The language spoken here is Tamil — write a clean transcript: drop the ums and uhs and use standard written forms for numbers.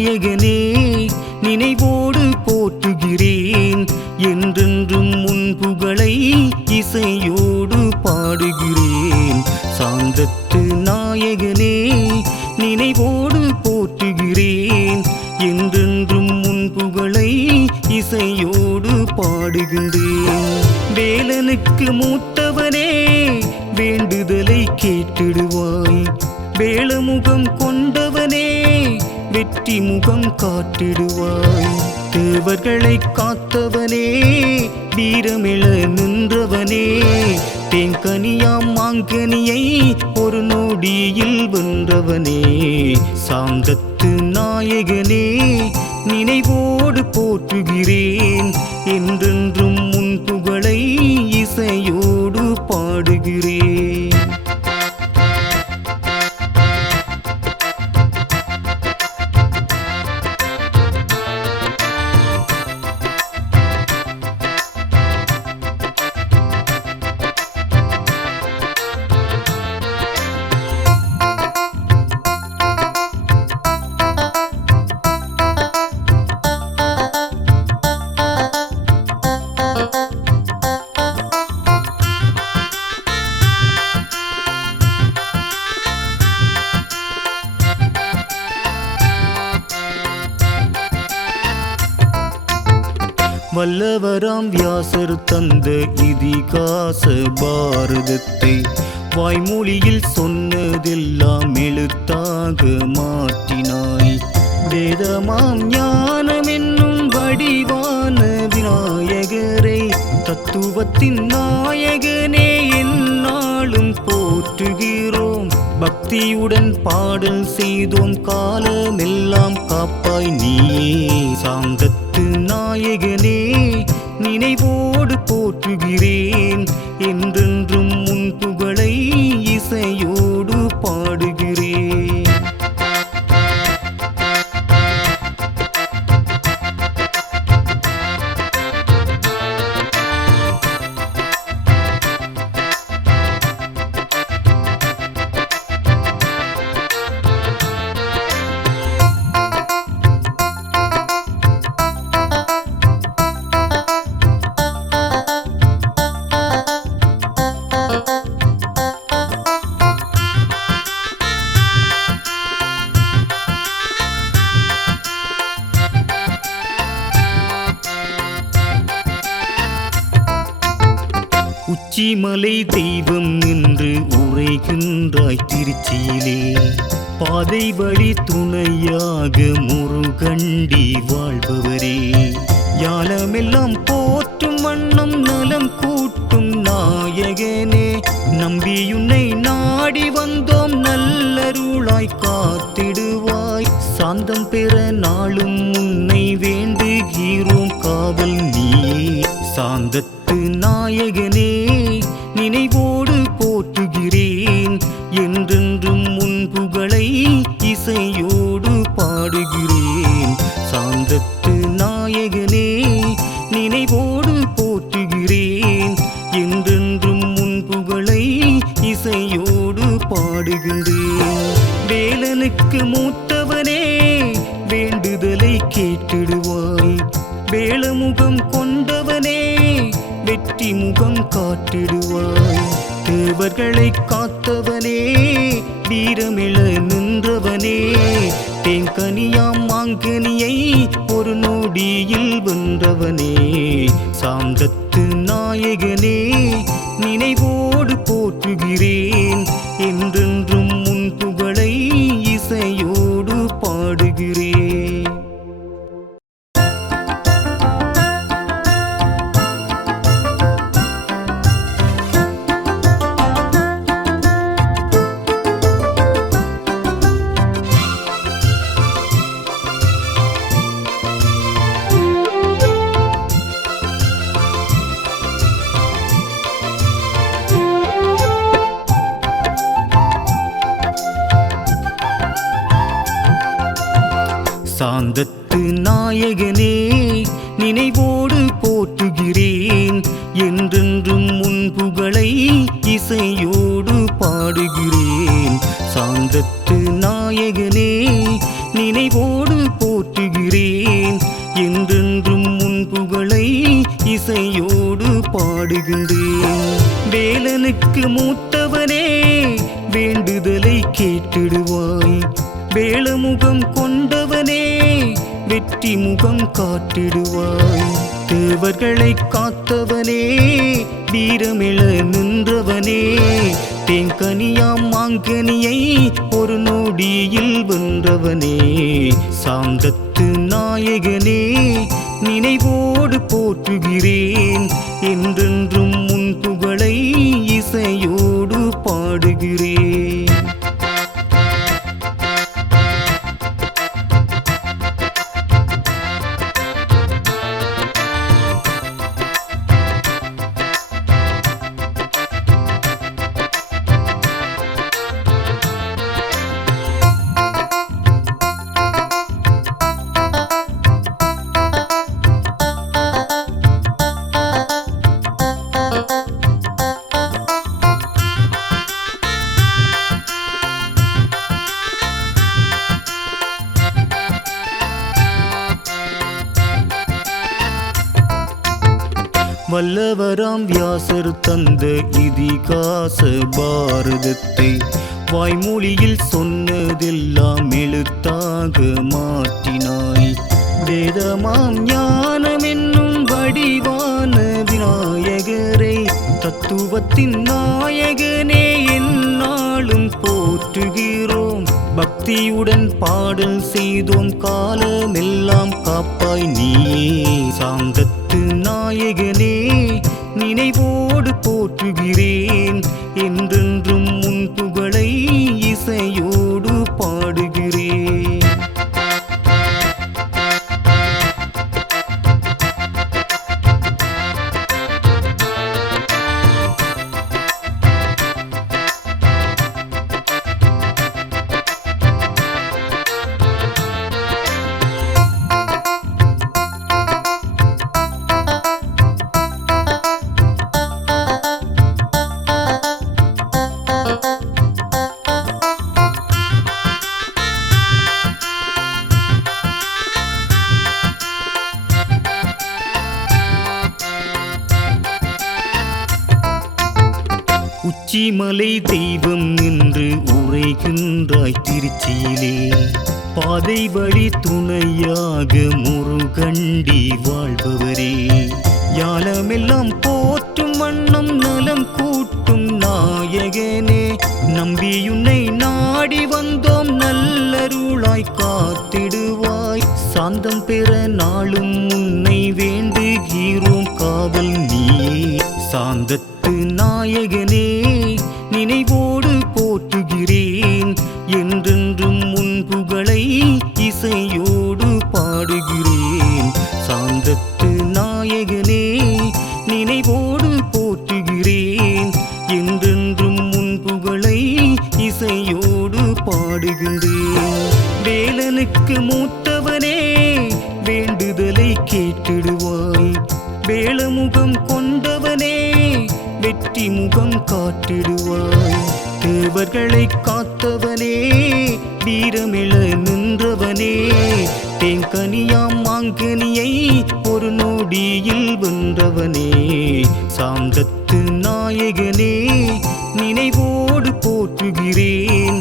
நாயகனே நினைவோடு போற்றுகிறேன். என்றென்றும் உன் புகழை இசையோடு பாடுகிறேன். சாந்தத்து நாயகனே நினைவோடு போற்றுகிறேன். என்றென்றும் உன் புகழை இசையோடு பாடுகின்றேன். வேலனுக்கு மூத்தவனே வேண்டுதலை கேட்டிடுவாய். வேளமுகம் கொண்டவனே வெற்றி முகம் காட்டிடுவாய். தேவர்களை காத்தவனே வீரமிழ நின்றவனே தேங்கனியாம் மாங்கனியை ஒரு நொடியில் வென்றவனே. சாந்தத்து நாயகனே நினைவோடு போற்றுகிறேன். என்றென்றும் உன் புகழை இசையோடு பாடுகிறேன். வல்லவராம் வியாசர் தந்த இதிகாச பாரதத்தை வாய்மொழியில் சொன்னதெல்லாம் எழுத்தாக மாற்றினாய். வேதமாம் ஞானம் என்னும் வடிவான விநாயகரை தத்துவத்தின் நாயகனே எந்நாளும் போற்றுகிறோம். பக்தியுடன் பாடல் செய்தோம் காலமெல்லாம் காப்பாய் நீயே. சாந்தத்து நாயகனே நினைவோடு போற்றுகிறேன். என்றென்றும் உன் புகழை இசையோடு பாடுகிறேன். உச்சிமலை தெய்வம் நின்று உரைகின்றாய் திருச்சியிலே. பாதை வழி துணையாக முருகண்டி வாழ்பவரே. யாழமெல்லாம் போற்றும் வண்ணம் நலம் கூட்டும் நாயகனே. நம்பியுன்னை நாடி வந்தோம் நல்லருளாய் காத்திடுவாய். சாந்தம் பெற நாளும் உன்னை வேண்டுகிறோம் காவல் நீயே. சாந்தத்து நாயகனே நினைவோடு போற்றுகிறேன். என்றென்றும் உன் புகழை இசையோடு பாடுகிறேன். சாந்தத்து நாயகனே நினைவோடு போற்றுகிறேன். என்றென்றும் உன் புகழை இசையோடு பாடுகின்றேன். வேலனுக்கு மூத்தவனே வேண்டுதலை கேட்டிடுவாய். வேளமுகம் கொண்டவனே வெற்றி முகம் காட்டிடுவாய். தேவர்களை காத்தவனே வீரமிழ நின்றவனே தேங்கனியாம் மாங்கனியை ஒரு நொடியில் வென்றவனே. சாந்தத்து நாயகனே நினைவோடு போற்றுகிறேன். என்றென்றும் உன் புகழை இசையோடு பாடுகிறேன். சாந்தத்து நாயகனே நினைவோடு போற்றுகிறேன். என்றென்றும் உன் புகழை இசையோடு பாடுகிறேன். சாந்தத்து நாயகனே நினைவோடு போற்றுகிறேன். என்றென்றும் உன் புகழை இசையோடு பாடுகின்றேன். வேலனுக்கு மூத்தவனே வேண்டுதலை கேட்டிடுவாய். வேளமுகம் கொண்டவனே வெற்றி முகம் காட்டிடுவாய். தேவர்களை காத்தவனே வீரமிழ நின்றவனே தேங்கனியாம் மாங்கனியை ஒரு நொடியில் வென்றவனே சாந்தத்து நாயகனே நினைவோடு போற்றுகிறேன். என்றென்றும் உன் புகழை இசையோடு பாடுகிறேன். வல்லவராம் வியாசர் தந்த இதிகாச பாரதத்தை வாய்மொழியில் சொன்னதெல்லாம் எழுத்தாக மாற்றினாய். வேதமாம் ஞானம் என்னும் வடிவான விநாயகரை தத்துவத்தின் நாயகனே எந்நாளும் போற்றுகிறோம். பக்தியுடன் பாடல் செய்தோம் காலமெல்லாம் காப்பாய் நீயே சாந்தத்து நாயகனே நினைவோடு போற்றுகிறேன். என்றென்றும் உன் புகழை இசையோடு பாடுகிறேன். உச்சிமலை தெய்வம் என்று உரைகின்றாய் திருச்சியிலே. பாதை வழி துணையாக முருகண்டி வாழ்பவரே யாலமெல்லாம் போற்றும் வண்ணம் நலம் கூட்டும் நாயகனே நம்பியுன்னை நாடி வந்தோம் நல்லருளாய் காத்திடுவாய். சாந்தம் பெற நாளும் உன்னை வேண்டுகிறோம் காவல் நீயே சாந்தத்து நாயகனே நினைவோடு போற்றுகிறேன். என்றென்றும் உன் புகழை இசையோடு பாடுகிறேன். சாந்தத்து நாயகனே நினைவோடு போற்றுகிறேன். என்றென்றும் உன் புகழை இசையோடு பாடுகின்றேன். வேலனுக்கு மூத்தவனே வேண்டுதலை கேட்டிடுவாய். வேளமுகம் கொண்டவனே வெற்றி முகம் காட்டிடுவாய். தேவர்களை காத்தவனே வீரமிழ நின்றவனே தேங்கனியாம் மாங்கனியை ஒரு நொடியில் வென்றவனே சாந்தத்து நாயகனே நினைவோடு போற்றுகிறேன்.